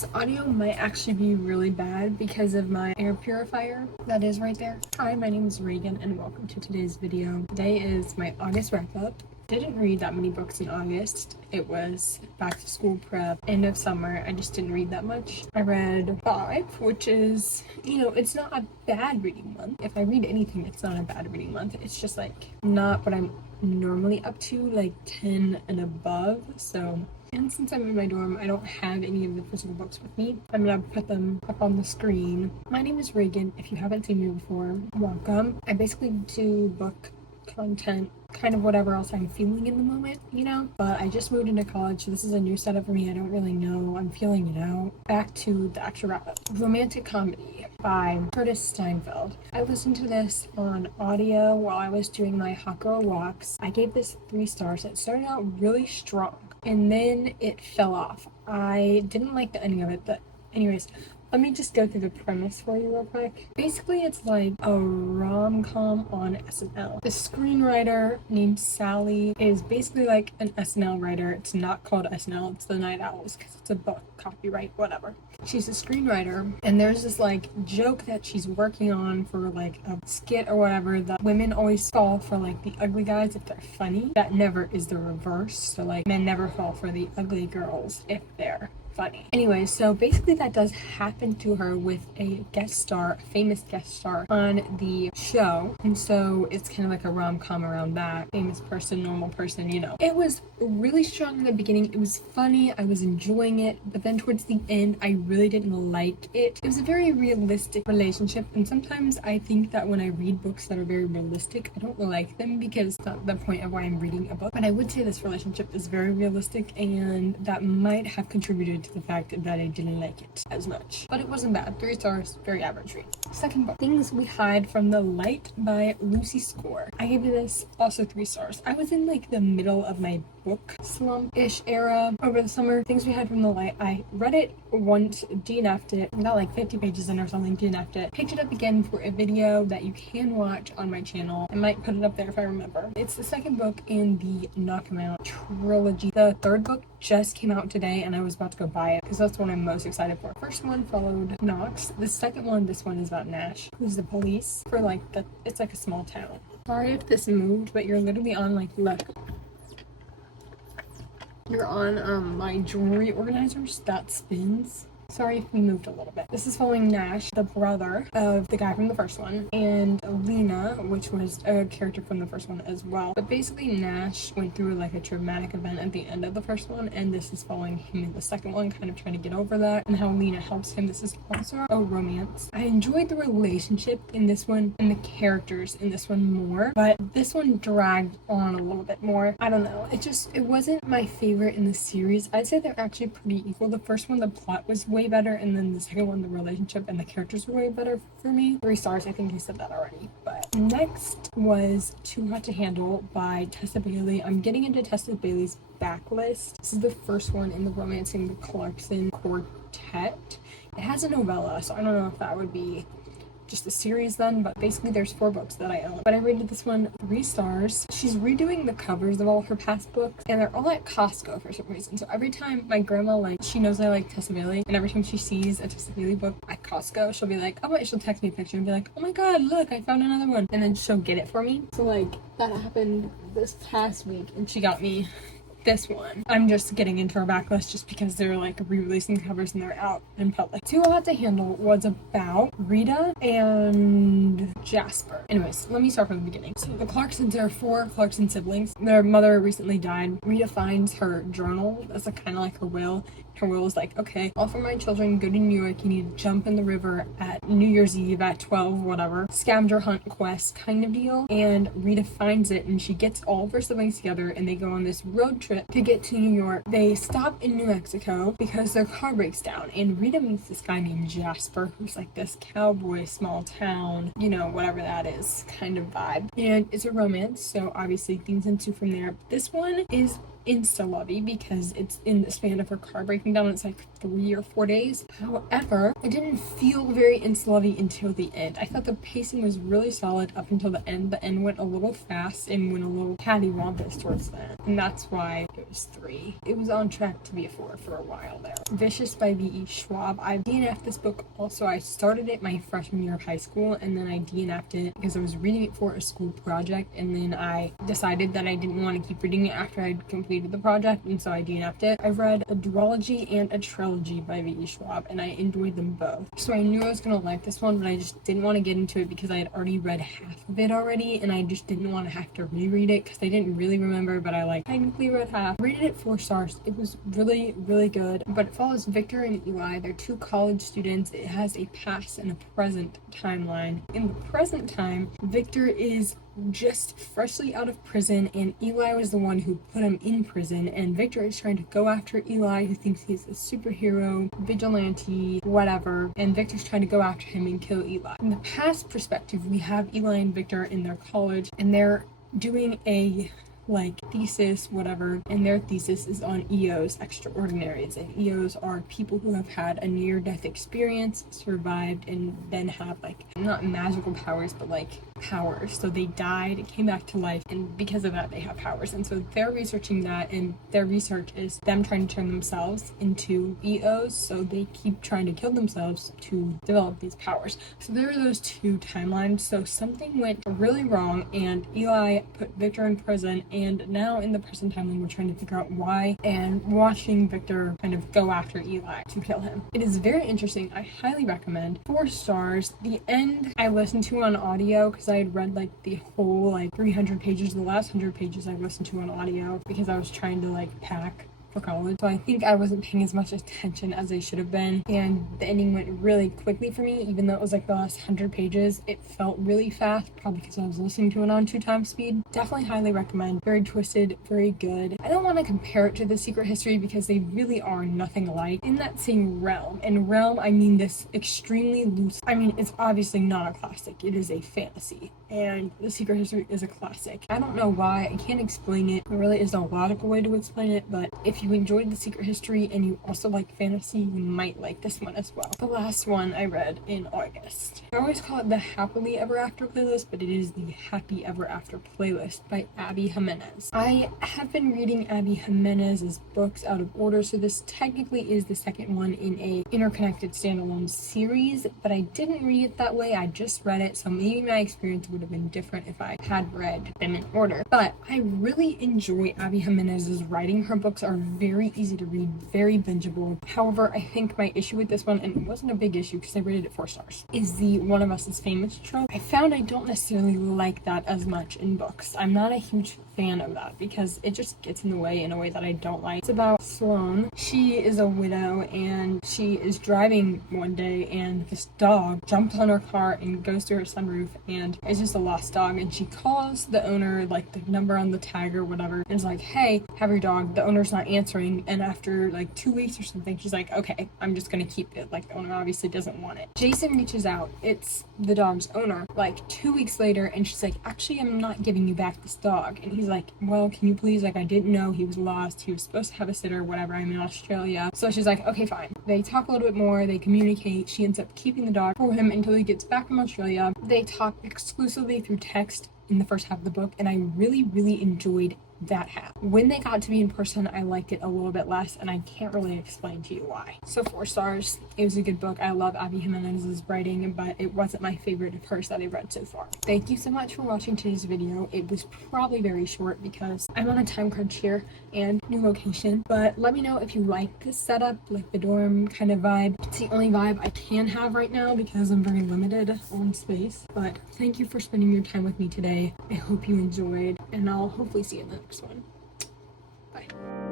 This audio might actually be really bad because of my air purifier that is right there. Hi, my name is Reagan and welcome to today's video. Today is my August wrap-up. Didn't read that many books in August. It was back to school prep, end of summer. I just didn't read that much. I read 5, which is, it's not a bad reading month. If I read anything, it's not a bad reading month. It's just like not what I'm normally up to, like 10 and above. And since I'm in my dorm, I don't have any of the physical books with me. I'm gonna put them up on the screen. My name is Reagan. If you haven't seen me before, welcome. I basically do book content, kind of whatever else I'm feeling in the moment, But I just moved into college, so this is a new setup for me. I don't really know. I'm feeling it out. Back to the actual wrap-up. Romantic Comedy by Curtis Steinfeld. I listened to this on audio while I was doing my hot girl walks. I gave this 3 stars. It started out really strong, and then it fell off. I didn't like the ending of it, but anyways, let me just go through the premise for you real quick. Basically, it's like a rom-com on SNL. The screenwriter named Sally is basically like an SNL writer. It's not called SNL, it's the Night Owls because it's a book, copyright, whatever. She's a screenwriter, and there's this like joke that she's working on for like a skit or whatever that women always fall for like the ugly guys if they're funny. That never is the reverse. So like men never fall for the ugly girls if they're funny. Anyway, so basically that does happen to her with a famous guest star on the show. And so it's kind of like a rom-com around that. Famous person, normal person, It was really strong in the beginning. It was funny. I was enjoying it. But then towards the end, I really didn't like it. It was a very realistic relationship. And sometimes I think that when I read books that are very realistic, I don't like them because it's not the point of why I'm reading a book. But I would say this relationship is very realistic, and that might have contributed to the fact that I didn't like it as much. But it wasn't bad. 3 stars, very average read. Second book, Things We Hide from the Light by Lucy Score. I gave this also 3 stars. I was in like the middle of my book slump-ish era over the summer. Things We Hide from the Light. I read it once, DNF'd it, got like 50 pages in or something, DNF'd it. Picked it up again for a video that you can watch on my channel. I might put it up there if I remember. It's the second book in the Knock 'Em Out trilogy. The third book just came out today, and I was about to go buy it because that's what I'm most excited for. First one followed Knox. The second one, this one is about Nash, who's the police for it's like a small town. Sorry if this moved, but you're literally on look. You're on my jewelry organizers that spins. Sorry if we moved a little bit. This is following Nash, the brother of the guy from the first one, and Lena, which was a character from the first one as well. But basically Nash went through like a traumatic event at the end of the first one, and this is following him in the second one, kind of trying to get over that, and how Lena helps him. This is also a romance. I enjoyed the relationship in this one and the characters in this one more, but this one dragged on a little bit more. I don't know. It wasn't my favorite in the series. I'd say they're actually pretty equal. The first one, the plot was way better, and then the second one, the relationship and the characters were way better for me. 3 stars. I think I said that already. But next was Too Hot to Handle by Tessa Bailey. I'm getting into Tessa Bailey's backlist. This is the first one in the Romancing the Clarkson quartet. It has a novella, so I don't know if that would be just a series then, but basically there's 4 books that I own. But I rated this one 3 stars. She's redoing the covers of all her past books, and they're all at Costco for some reason. So every time my grandma, she knows I like Tessa Bailey, and every time she sees a Tessa Bailey book at Costco, she'll be like, she'll text me a picture and be like, oh my god, look, I found another one. And then she'll get it for me. So that happened this past week, and she got me this one. I'm just getting into her backlist just because they're re-releasing covers and they're out in public. Too Hot to Handle was about Rita and Jasper. Anyways, let me start from the beginning. So the Clarksons are 4 Clarkson siblings. Their mother recently died. Rita finds her journal. That's kind of like her will. Her will is okay, all for my children, go to New York. You need to jump in the river at New Year's Eve at 12, whatever. Scavenger hunt quest kind of deal. And Rita finds it, and she gets all of her siblings together, and they go on this road trip to get to New York. They stop in New Mexico because their car breaks down, and Rita meets this guy named Jasper, who's this cowboy, small town, whatever that is, kind of vibe. And it's a romance, so obviously things ensue from there. This one is insta-lovey because it's in the span of her car breaking down. It's 3 or 4 days. However, I didn't feel very insta-lovey until the end. I thought the pacing was really solid up until the end. The end went a little fast and went a little cattywampus towards the end. And that's why it was 3. It was on track to be a 4 for a while there. Vicious by V.E. Schwab. I DNF'd this book also. I started it my freshman year of high school, and then I DNF'd it because I was reading it for a school project, and then I decided that I didn't want to keep reading it after I'd completed the project, and so I DNF'd it. I read a duology and a trilogy by V.E. Schwab, and I enjoyed them both. So I knew I was going to like this one, but I just didn't want to get into it because I had already read half of it already, and I just didn't want to have to reread it because I didn't really remember, but I technically read half. I rated it 4 stars. It was really, really good, but it follows Victor and Eli. They're 2 college students. It has a past and a present timeline. In the present time, Victor is just freshly out of prison, and Eli was the one who put him in prison, and Victor is trying to go after Eli, who thinks he's a superhero, vigilante, whatever, and Victor's trying to go after him and kill Eli. In the past perspective, we have Eli and Victor in their college, and they're doing a thesis, whatever, and their thesis is on EOs, extraordinaries, and EOs are people who have had a near-death experience, survived, and then have not magical powers, but powers. So they died, came back to life, and because of that they have powers. And so they're researching that, and their research is them trying to turn themselves into EOs, so they keep trying to kill themselves to develop these powers. So there are those 2 timelines. So something went really wrong, and Eli put Victor in prison, and now in the present timeline we're trying to figure out why, and watching Victor kind of go after Eli to kill him. It is very interesting. I highly recommend. 4 stars. The end I listened to on audio because I had read the whole 300 pages. The last 100 pages I listened to on audio because I was trying to pack for college. So I think I wasn't paying as much attention as I should have been, and the ending went really quickly for me. Even though it was the last 100 pages, it felt really fast, probably because I was listening to it on 2 times speed. Definitely highly recommend. Very twisted, very good. I don't want to compare it to The Secret History because they really are nothing alike. In that same realm, and realm I mean this extremely loose, it's obviously not a classic, it is a fantasy, and The Secret History is a classic. I don't know why, I can't explain it. There really is no logical way to explain it, but if you enjoyed The Secret History and you also like fantasy, you might like this one as well. The last one I read in August. I always call it the Happily Ever After playlist, but it is the Happy Ever After playlist by Abby Jimenez. I have been reading Abby Jimenez's books out of order, so this technically is the second one in a interconnected standalone series, but I didn't read it that way. I just read it, so maybe my experience would have been different if I had read them in order. But I really enjoy Abby Jimenez's writing. Her books are very easy to read, very bingeable. However, I think my issue with this one, and it wasn't a big issue because I rated it 4 stars, is the One of Us is Famous trope. I found I don't necessarily like that as much in books. I'm not a huge fan of that because it just gets in the way in a way that I don't like. It's about Sloane. She is a widow and she is driving one day and this dog jumps on her car and goes through her sunroof, and it's just a lost dog, and she calls the owner, the number on the tag or whatever, and is like, hey, have your dog. The owner's not answering, and after 2 weeks or something, she's like, okay, I'm just gonna keep it. The owner obviously doesn't want it. Jason reaches out. It's the dog's owner 2 weeks later, and she's like, actually, I'm not giving you back this dog. And he's like, well, can you please, I didn't know he was lost, he was supposed to have a sitter, whatever, I'm in Australia. So she's like, okay, fine. They talk a little bit more, they communicate. She ends up keeping the dog for him until he gets back from Australia. They talk exclusively through text in the first half of the book, and I really, really enjoyed that half. When they got to be in person, I liked it a little bit less, and I can't really explain to you why. So 4 stars. It was a good book. I love Abby Jimenez's writing, but it wasn't my favorite of hers that I've read so far. Thank you so much for watching today's video. It was probably very short because I'm on a time crunch here and new location, but let me know if you like this setup, the dorm kind of vibe. It's the only vibe I can have right now because I'm very limited on space, but thank you for spending your time with me today. I hope you enjoyed, and I'll hopefully see you in the next one. Bye.